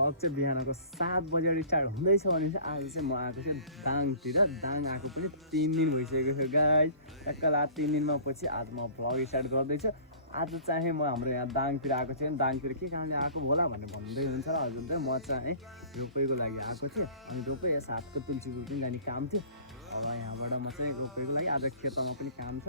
Vlog चाहिँ बिहानको 7 बजे स्टार्ट हुँदैछ भने चाहिँ आज चाहिँ म आएको छु दाङतिर। दाङ आएको पनि 3 दिन भइसकेको छ गाइस। टक्कला 3 दिनमा पछि आज म भ्लग स्टार्ट गर्दैछु। आज चाहिँ म हाम्रो यहाँ दाङतिर आएको छु। दाङतिर के कामले आएको होला भन्ने भन्दै हुन्छ र हजुर चाहिँ म चाहिँ रोपैको लागि आएको थिएँ। अनि रोपै यस हातको तुलसीपुर पनि जाने काम थियो। अब यहाँबाट म चाहिँ रोपैको लागि आज खेतमा पनि काम छ।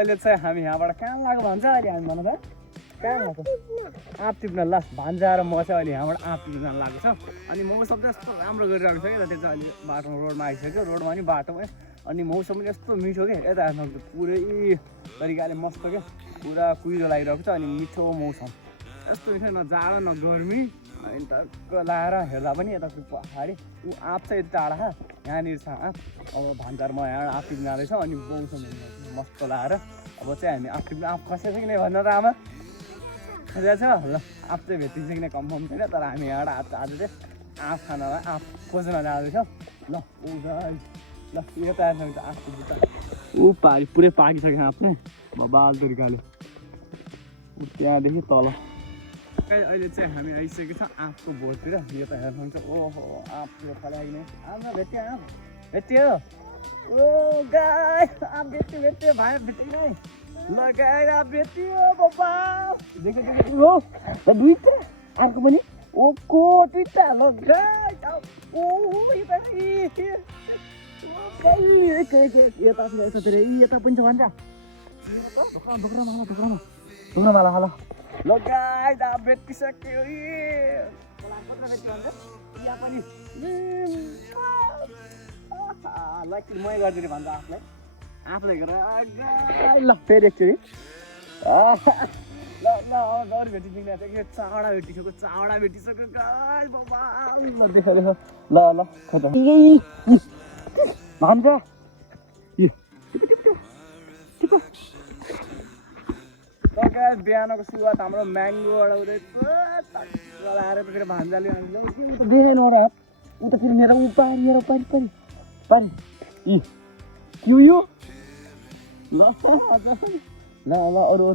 अहिले चाहिँ हामी यहाँबाट कहाँ लाग्यो भन्छ अहिले हामी भन त कहाँ लाग्यो आँप टिप्न ल भान्जा र म चाहिँ अहिले यहाँबाट आँप टिप्न जान लागेको छ। अनि मौसम चाहिँ यस्तो राम्रो गरिरहेको छ कि त्यो चाहिँ अहिले बाटोमा रोडमा आइसक्यो। रोडमा नि बाटोमा अनि मौसम पनि यस्तो मिठो के यता हेर्नु पुरै तरिकाले मस्त क्या पुरा कुहिरो लागिरहेको छ। अनि मिठो मौसम यस्तो मिठो न जाडो न गर्मी अनि टक्क लाएर हेर्दा पनि यता पहाडी ऊ आँप चाहिँ यति टाढा यहाँनिर छ आँप। अब भान्जार म यहाँ आँप टिप्न जाँदैछ अनि मौसम मस्त लाएर अब चाहिँ हामी आँप टिप्न आँप खसेछ कि नै भन्न त आमा खसेको छ ल आँप चाहिँ भेटिन्छ कि नै कन्फर्म छैन। तर हामी यहाँबाट आज चाहिँ आँप खानलाई आँप खोज्न जाँदैछौँ ल ऊ ल यो त आँपको बुट्टा ऊ पुरै पाकिसक्यो आँप नै बबाल तरिकाले त्यहाँदेखि तल अहिले चाहिँ हामी आइसकेको छ आँपको बोटतिर। यो त हेर्नुहुन्छ ओहो आँप यो फलाइने आमा भेट्यो भेट्यो ओ गाई आँप भेट्यो भाइ भेट्यो नै लगाएर आँप भेट्यो बाबा देख्यो देख्यो ओ दुईटा अर्को पनि ओको दुईटा लगाइ ओ यता पनि छ भन्छ ढोक्रामा ल लगाइ दा भेटिसक्यो यहाँ पनि लाइक मै गरिदिने भन्छ आफूलाई आफूलाई गरेर ल फेरि एकचोटि ल ल अरू भेटिसक्यो चावडा भेटिसक्यो गाई बाबा देखा देखा ल ल खोज भन्छ बिहानको सुरुवात हाम्रो म्याङ्गोबाट हुँदैछ लाएर फेरि भान्जाले देखेन र उ त फेरि मेरो पारी पारी यो ल ल अरू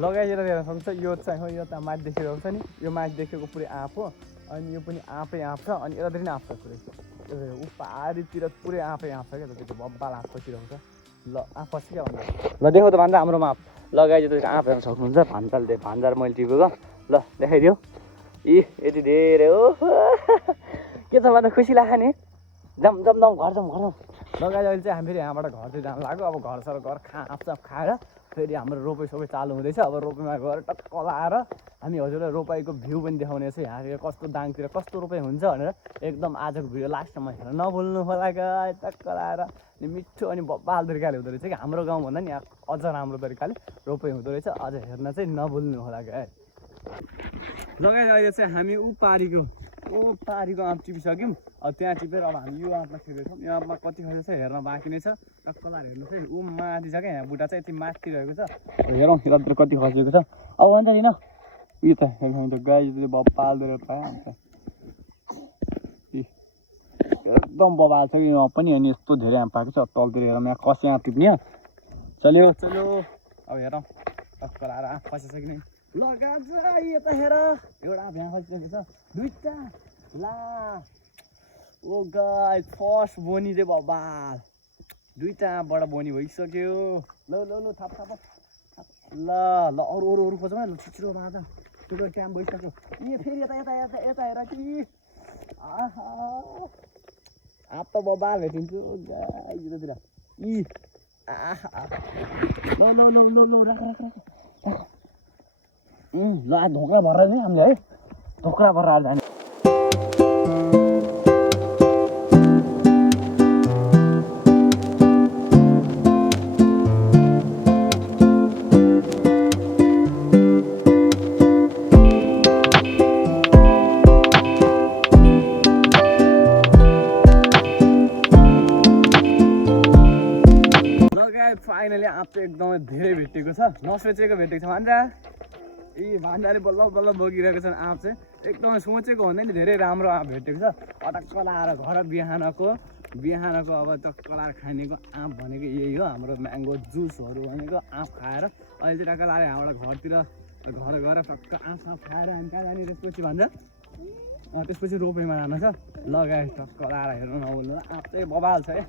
लगाइएर हेर्न सक्छ। यो चाहिँ हो यो त माथि देखिरहेको छ नि यो माथि देखेको पुरै आँप हो। अनि यो पनि आँपै आँप छ अनि यतातिर नि आँप छ पुरै ऊ पारीतिर पुरै आँपै आँप छ क्या त्यो बब्बाल आँप खसिरहेको छ। ल आँप खस्छ क्या भन्दा ल देखो त भन्दा हाम्रो आँप लगाइदियो त आँप हेर्न सक्नुहुन्छ भान्जार मैले टिपेको ल देखाइदियो यति धेरै हो के छ भन्दा खुसी लाग्छ नि जाम घर जाउँ लगाइ अहिले चाहिँ हामी फेरि यहाँबाट घर चाहिँ जानु लाग्यो। अब घर खाँपसाप खाएर फेरि हाम्रो रोपाइ सोपाइ चालु हुँदैछ। अब रोपाइमा गएर टक्क लाएर हामी हजुरलाई रोपाइको भ्यू पनि देखाउने छ यहाँ कस्तो दाङतिर कस्तो रोपाइ हुन्छ भनेर एकदम आजको भिडियो लास्टमा हेरेर नभुल्नु होला गाई टक्क लाएर अनि मिठो अनि बब्बाल तरिकाले हुँदो रहेछ कि हाम्रो गाउँभन्दा नि यहाँ अझ राम्रो तरिकाले रोपाइ हुँदो रहेछ। अझ हेर्न चाहिँ नभुल्नु होला गाई। लगाइ अहिले चाहिँ हामी पारीको आँप टिपिसक्यौँ। अब त्यहाँ टिपेर अब हामी यो आँपमा खेल्दैछौँ। यो आँपमा कति खसेको छ हेर्न बाँकी नै छ टक्कलाई हेर्नुहोस् है ऊ माथि छ क्या यहाँ बुट्टा चाहिँ यति माथि रहेको छ हेरौँ यतातिर कति खसेको छ। अब भन्छ नि उयो त गाई बब्बाल दिएर पायो अन्त एकदम बबाल छ कि यहाँ पनि अनि यस्तो धेरै आँप पाएको छ। तलतिर हेरौँ यहाँ कसी आँप टिप्ने चल्यो अब हेरौँ टक्क लाएर आँप खसेछ कि नै लगान्छ यता हेर एउटा आँप यहाँ खसिरहेको छ दुईटा ला ओ गाई फर्स्ट बोनी चाहिँ बबाल दुईटा आँपबाट बोनी भइसक्यो ल थाप ल अरू खोजौँ ल छिटो मार्दा त्यो टाइम भइसक्यो ए फेरि यता यता यता यता हेर कि आहा आप त बबाल भेटिन्छु यतातिर इ आहा लो राख ल ढोका भरेर नि हामीले है ढोका भरेर जाने फाइनली आँप चाहिँ एकदमै धेरै भेटेको छ नसोचेको भेटेको छ भान्जा भान्जाले बल्ल बल्ल बोकिरहेको छन् आँप चाहिँ एकदमै सोचेको भन्दा नि धेरै राम्रो आँप भेटेको छ अटक्क लाएर घर बिहानको अब टक्क लाएर खानेको आँप भनेको यही हो हाम्रो म्याङ्गो जुसहरू भनेको आँप खाएर अहिले चाहिँ टक्क लाएर यहाँबाट घरतिर घर गएर टक्क आँप खाएर हामी कहाँ जाने त्यसपछि भन्छ त्यसपछि रोपेमा जानु छ लगाए टक्क लाएर हेर्नु नबोल्नु आँप चाहिँ बबाल छ है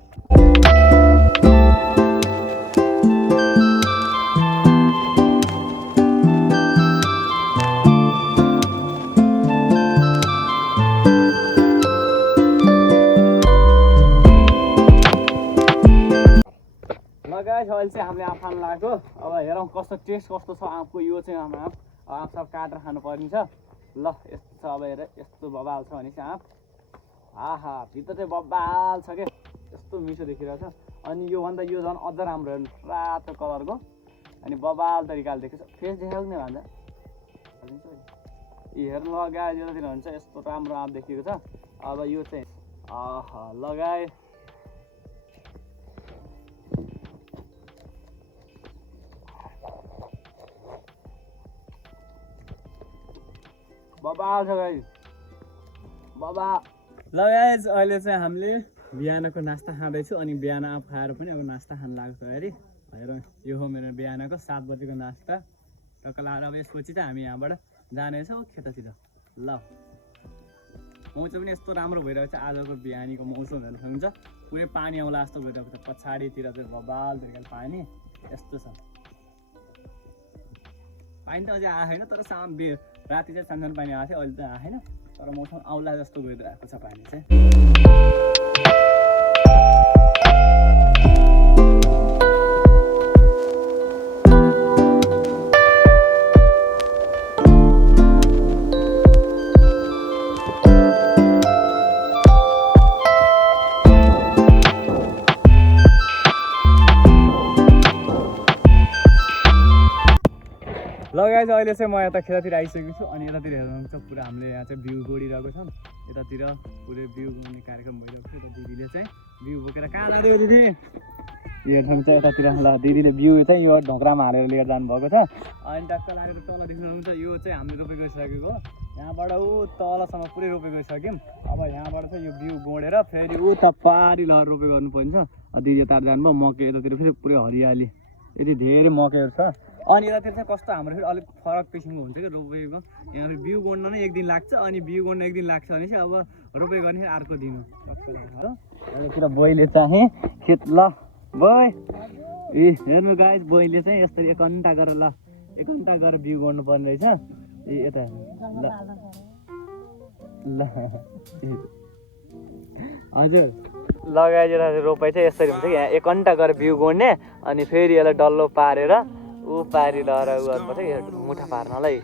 अहिले चाहिँ हामीले आँप खानु लागेको अब हेरौँ कस्तो टेस्ट कस्तो छ आँपको यो चाहिँ हाम्रो आँप सब काटेर खानु पर्ने छ ल यस्तो छ अब हेर यस्तो बबाल छ भने चाहिँ आँप आहा भित्र चाहिँ बबाल छ क्या यस्तो मिठो देखिरहेको छ अनि योभन्दा यो झन् अझ राम्रो हेर्नु रातो कलरको अनि बबाल तरिकाले देखेको छ फेस देखाएको नि भन्छ हेर्नु लगाए यतातिर हुन्छ यस्तो राम्रो आँप देखिएको छ अब यो चाहिँ आहा लगाए बबाल छ गाइस बाबा ल गाइस अहिले चाहिँ हामीले बिहानको नास्ता खाँदैछु अनि बिहान आँप खाएर पनि अब नास्ता खान लाग्छ अरे हेर यो हो मेरो बिहानको 7 बजेको नास्ता टक्क लाएर अब यसपछि चाहिँ हामी यहाँबाट जानेछौँ खेततिर ल मौसम पनि यस्तो राम्रो भइरहेको छ आजको बिहानीको मौसम हेर्न सक्नुहुन्छ पुरै पानी आउला जस्तो भइरहेको छ पछाडितिर चाहिँ बबाल तरिकाले पानी यस्तो छ पानी त अझै आएको छैन तर राति चाहिँ सानो पानी आएको थियो अहिले चाहिँ आएको छैन तर मौसम आउला जस्तो गइरहेको छ पानी चाहिँ लगाएछ अहिले चाहिँ म यता खेततिर आइसकेको छु अनि यतातिर हेर्नुहुन्छ पुरा हामीले यहाँ चाहिँ भ्यू गोडिरहेको छौँ यतातिर पुरै भ्यू गोड्ने कार्यक्रम भइरहेको छ यता दिदीले चाहिँ भ्यू बोकेर कहाँ लाग्यो दिदी हेर्नुहुन्छ यतातिर ल दिदीले भ्यू चाहिँ यो ढोक्रामा हालेर लिएर जानुभएको छ अनि टक्क लागेर तल देख्नुहुन्छ यो चाहिँ हामीले रोपे गइसकेको यहाँबाट ऊ तलसम्म पुरै रोपे गइसक्यौँ अब यहाँबाट चाहिँ यो भ्यू गोडेर फेरि उता पारी लहर रोपे गर्नुपर्ने छ दिदी यता जानुभयो मकै यतातिर फेरि पुरै हरियाली यति धेरै मकैहरू छ अनि यतातिर चाहिँ कस्तो हाम्रो फेरि अलिक फरक किसिमको हुन्छ क्या रोपेको यहाँ भ्यू गोड्न नै एक दिन लाग्छ अनि भ्यू गोड्न एक दिन लाग्छ भने चाहिँ अब रोपे गर्ने अर्को दिन हो यतातिर बोइले चाहिँ खेत ल बोय ए हेर्नु गाइस बोइले चाहिँ यसरी 1 घन्टा गरेर ल 1 घन्टा गरेर भ्यू गर्नु पर्ने रहेछ ए यता ल हजुर लगाएर रोपाइ चाहिँ यसरी हुन्छ कि यहाँ 1 घन्टा गरेर भ्यू गोड्ने अनि फेरि यसलाई डल्लो पारेर ऊ पारी लगाएर उ गर्नुपर्छ मुठा पार्नलाई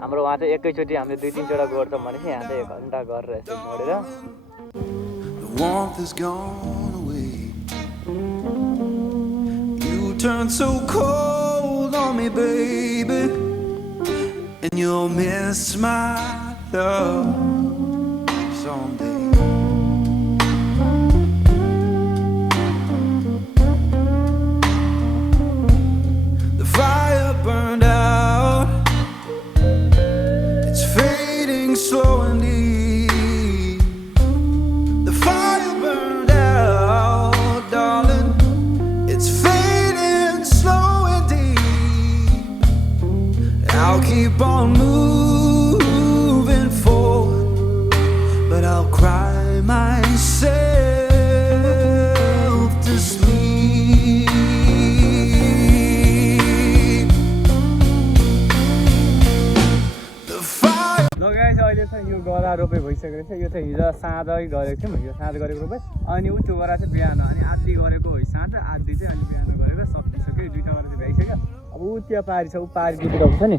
हाम्रो वहाँ चाहिँ एकैचोटि हामीले 2-3 चोटि गोड्छौँ भने चाहिँ यहाँ चाहिँ 1 घन्टा गरेर यसरी गोडेर Turn so cold on me, baby, and you'll miss my love someday. The fire burned out, it's fading slow and deep. The fire burned out, darling, it's fading slow and deep. I'll keep on moving forward, but I'll cry myself to sleep. The लगाएछ अहिले चाहिँ यो गरा रोपे भइसकेको रहेछ यो चाहिँ हिजो साँझै गरेको थियौँ हिजो साँझ गरेको रोपे अनि त्यो गरा चाहिँ बिहान अनि आधी गरेको हो साँझ आधी चाहिँ अहिले बिहान गरेको सकिसक्यो दुईवटा गरा चाहिँ भ्याइसक्यो अब ऊ त्यो पारी छ ऊ पारी दिएर हुन्छ नि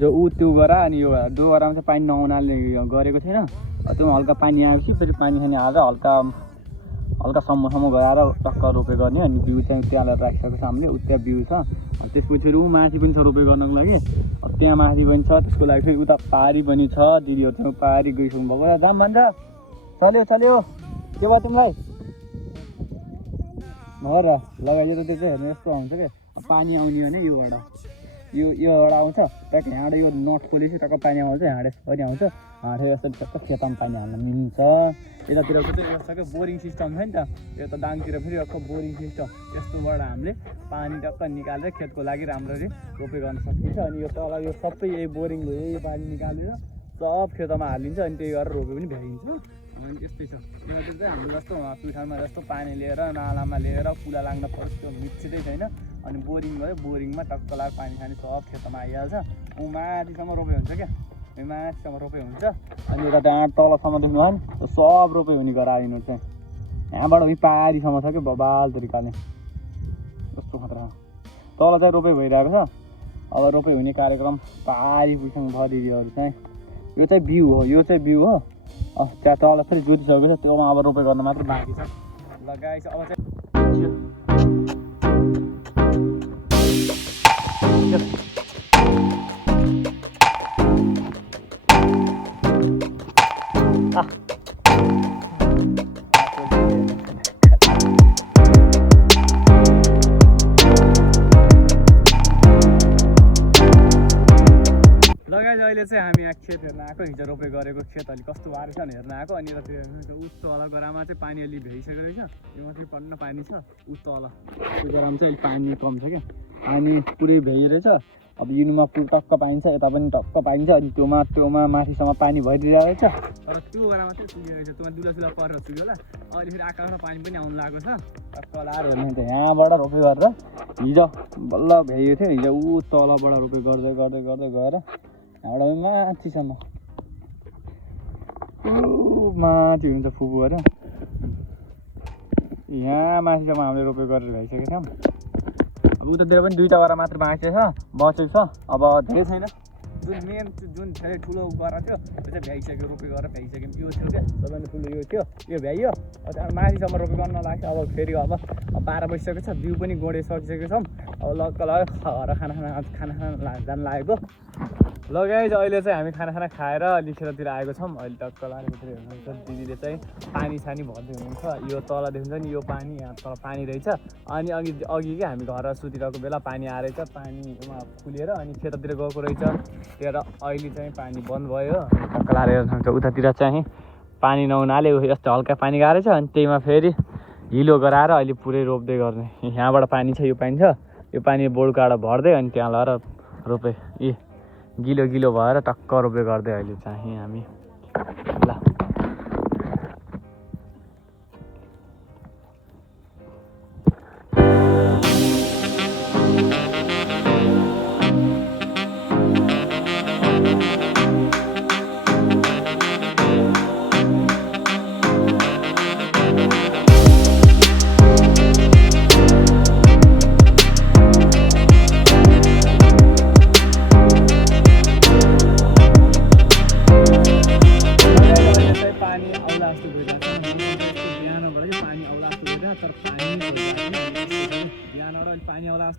जो ऊ त्यो गरा अनि यो दो गरामा चाहिँ पानी नहुनाले गरेको छैन त्यो हल्का पानी आएपछि फेरि पानी खाने हालेर हल्का सम्मसम्म गएर टक्क रोपे गर्ने अनि बिउ चाहिँ त्यहाँ राखिसकेको छ हामीले त्यहाँ बिउ छ त्यसपछि फेरि ऊ माथि पनि छ रोपे गर्नको लागि त्यहाँ माथि पनि छ त्यसको लागि फेरि उता पारी पनि छ दिदीहरू चाहिँ पारी गइसक्नु भएको जाम भन्छ चल्यो के भयो तिमीलाई भएर लगाइदियो त त्यो चाहिँ हेर्नु यस्तो आउँछ क्या पानी आउने भने योबाट योबाट आउँछ टक्क यहाँबाट यो नट खोलेपछि टक्क पानी आउँछ हाँडे पनि आउँछ हाँडे जस्तो टक्क खेतमा पानी हाल्न मिल्छ यतातिरको चाहिँ यस्तो बोरिङ सिस्टम छ नि त यो त दाङतिर फेरि अर्को बोरिङ सिस्टम यस्तोबाट हामीले पानी टक्क निकालेर खेतको लागि राम्ररी रोपे गर्न सकिन्छ अनि यो तल यो सबै यही बोरिङले यही पानी निकालेर सब खेतमा हालिन्छ अनि त्यही गरेर रोपे पनि भ्याइन्छ अनि यस्तै छ त्यहाँतिर चाहिँ हाम्रो जस्तो प्युठानमा जस्तो पानी लिएर नालामा लिएर कुला लाग्न पर्छ त्यो मिक्सिँदै छैन अनि बोरिङ गयो बोरिङमा टक्क लाएर पानी खाने सब खेतमा आइहाल्छ ऊ माथिसम्म रोपे हुन्छ क्या माथिसम्म रोपे हुन्छ अनि यता त्यहाँ तलसम्म देख्नु भयो नि सब रोपे हुने गरेर आइनु चाहिँ यहाँबाट उही पारीसम्म छ क्या बबाल तरिकाले कस्तो खतरा तल चाहिँ रोपे भइरहेको छ अब रोपे हुने कार्यक्रम पारी पुगिसक्नु भयो दिदीहरू चाहिँ यो चाहिँ बिउ हो त्यहाँ तल फेरि जोतिसकेको छ त्योमा अब रोपे गर्न मात्र बाँकी छ लगाएछ अब चाहिँ अहिले चाहिँ हामी यहाँ खेत हेर्न आएको हिजो रोपे गरेको खेत अलि कस्तो भएको छ भने हेर्न आएको अनि ऊ तल गरामा चाहिँ पानी अलि भ्याइसकेको रहेछ यो माथि पढ्न पानी छ ऊ तल त्यो गरामा चाहिँ अलिक पानी कम छ क्या अनि पुरै भ्याइरहेछ अब युनिमा टक्क पाइन्छ यता पनि टक्क पाइन्छ अनि त्योमा माथिसम्म पानी भइदिरहेको रहेछ तर त्यो गरामा चाहिँ सुकेको रहेछ त्योमा दुला परेर सुक्यो होला अहिले फेरि आकाशमा पानी पनि आउनु लागेको छ टक्क लाएर हेर्ने त यहाँबाट रोपे गरेर हिजो बल्ल भ्याइएको थियो हिजो ऊ तलबाट रोपे गर्दै गएर यहाँबाट माथिसम्म माथि हुन्छ फुपूहरू यहाँ माथिसम्म हामीले रोपे गरेर भइसकेको थियौँ अब उतातिर पनि दुईवटा गरा मात्र बाँकी छ बचेको छ अब धेरै छैन जुन धेरै ठुलो गरा थियो त्यो चाहिँ भ्याइसक्यो रोपे गरेर भ्याइसक्यौँ यो थियो क्या सबैभन्दा ठुलो यो थियो यो भ्याइयो त्यहाँबाट माथिसम्म रोपे गर्न लाग्छ अब फेरि अब 12 बजिसकेको छ बिउ पनि गोडिसकिसकेको छौँ अब लक्क लगायो घर खाना जान लागेको लगाएछ अहिले चाहिँ हामी खाना खाएर लिखेरतिर आएको छौँ अहिले टक्क लागेको हेर्नुहुन्छ दिदीले चाहिँ पानी सानी भर्दै हुनुहुन्छ यो तल देख्नुहुन्छ नि यो पानी यहाँ तल पानी रहेछ अनि अघि कि हामी घर सुतिरहेको बेला पानी आएछ पानीमा खुलेर अनि खेततिर गएको रहेछ त्यहाँ अहिले चाहिँ पानी बन्द भयो टक्क लागेर हेर्नुहुन्छ उतातिर चाहिँ पानी नहुनाले यस्तो हल्का पानी गएको रहेछ अनि त्यहीमा फेरि हिलो गराएर अहिले पुरै रोप्दै गर्ने यहाँबाट पानी छ यो पानी बोडकाबाट भर्दै अनि त्यहाँ लगेर रोपे गिलो भएर टक्क रोपे गर्दै अहिले चाहिँ हामी ल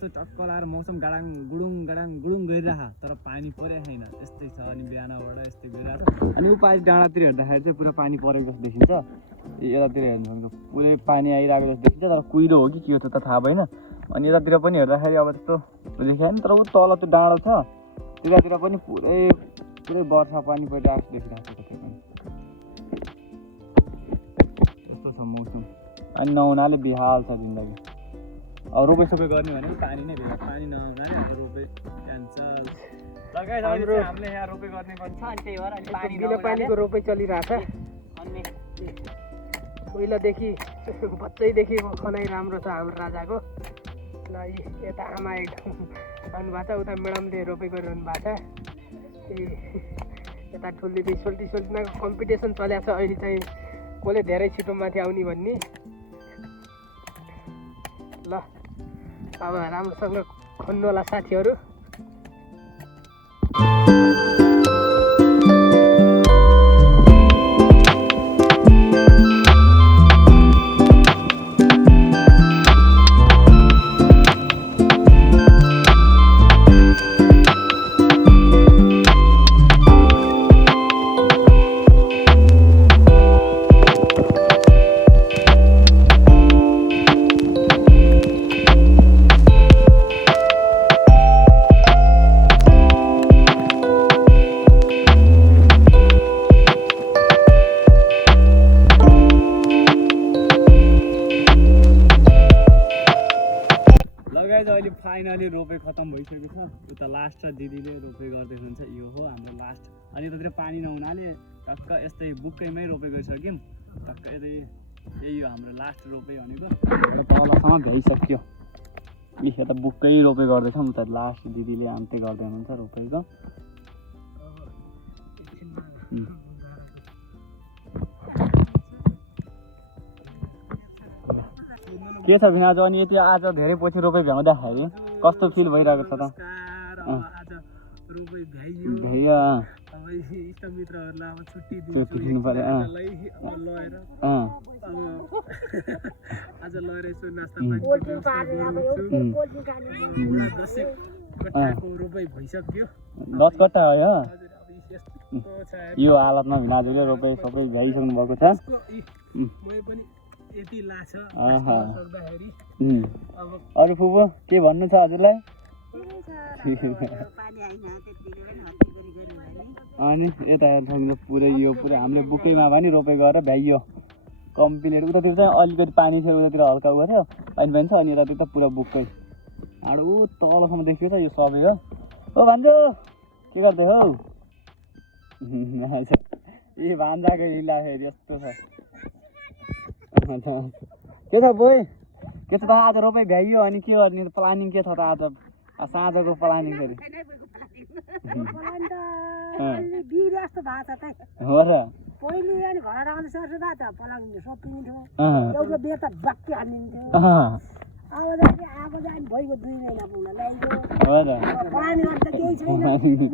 टक्क लाएर मौसम गुडुङ गरिरह तर पानी परेको छैन त्यस्तै छ अनि बिहानबाट यस्तै गरिरहेको छ अनि उपाय डाँडातिर हेर्दाखेरि चाहिँ पुरा पानी परेको जस्तो देखिन्छ यतातिर हेर्नु पुरै पानी आइरहेको जस्तो देखिन्छ तर कुहिरो हो कि के हो त्यो त थाहा भएन अनि यतातिर पनि हेर्दाखेरि अब त्यस्तो देखियो नि तर ऊ तल त्यो डाँडो छ त्यतातिर पनि पुरै वर्षा पानी परिरहेको देखिरहेको छ त्यो पनि त्यस्तो छ मौसम अनि नहुनाले बेहाल छ जिन्दगी अब रोपे गर्ने भने पानी नै भेट्छ पानी नहुनाले रोपे क्यान्सल लगाइस अहिले हामीले यहाँ रोपे गर्ने पनि छ अनि त्यही भएर अहिले पानी बिना पानीको रोपे चलिरहेछ अनि पहिलादेखि बच्चैदेखि खनाइ राम्रो छ हाम्रो राजाको ल यता आमा एकदम आउनु भएको छ उता म्याडमले रोपे गरिरहनु भएको छ यता ठुल्ली सोल्टीमा कम्पिटिसन चलेको छ अहिले चाहिँ कसले धेरै छिटो माथि आउने भन्ने ल अब राम्रोसँग खन्नु होला साथीहरू अहिले फाइनली रोपे खत्म भइसकेको छ उता लास्ट छ दिदीले रोपे गर्दै हुनुहुन्छ यो हो हाम्रो लास्ट अनि यतातिर पानी नहुनाले टक्क यस्तै बुक्कैमै रोपे गइसक्यौँ टक्क यही हो हाम्रो लास्ट रोपे भनेको तलसम्म भ्याइसक्यो यता बुक्कै रोपे गर्दैछौँ उता लास्ट दिदीले अन्त्य गर्दै हुनुहुन्छ रोपेको के छ भिनाजु अनि यति आज धेरै पछि रोपे भ्याउँदाखेरि कस्तो फिल भइरहेको छ त भ्याइयो इष्टमित्रहरूलाई अब छुट्टी दिनु पर्यो आज लगेर यसो नास्ता पानी रोपाइ भइसक्यो 10 कट्टा हो यो हालतमा भिनाजुले रोपे सबै भ्याइसक्नु भएको छ यति लाग्छ अरू फुपू के भन्नु छ हजुरलाई अनि यता हेर्नु पुरै यो पुरै हामीले बुकैमा पनि रोपे गरेर भ्याइयो कम्पिनेट उतातिर चाहिँ अलिकति पानी थियो उतातिर हल्का गऱ्यो पानी पनि छ अनि यतातिर त पुरा बुकै आडो तलसम्म देखियो त यो सबै हो ओ भान्जो के गर्दै हौ ए भान्जाको हिला फेरि यस्तो छ के छ बोय के छ त आज रोपे भ्याइयो अनि के गर्ने प्लानिङ के छ त आज साँझको प्लानिङ फेरि हो र पहिले अनि घर आउने सरसुदा त पलाउने सपिन्थ्यो एउटा बेर त बाक्कै हालिदिन्थ्यो अब जाने भइगयो 2 महिना पुग्न ल्याइयो हो र प्लान गर्दा त केही छैन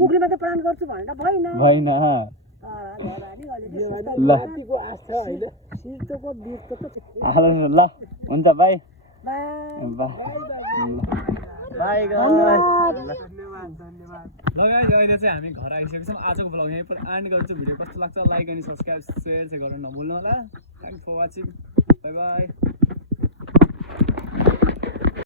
बुकले मात्रै प्लान गर्छु भनेर भएन ल ल हुन्छ बाई बाई ल गाइस अहिले चाहिँ हामी घर आइसकेको छौँ आजको भ्लग यहीँ पनि एन्ड गर्छु भिडियो कस्तो लाग्छ लाइक अनि सब्सक्राइब सेयर चाहिँ गर्न नभुल्नु होला thanks for watching bye by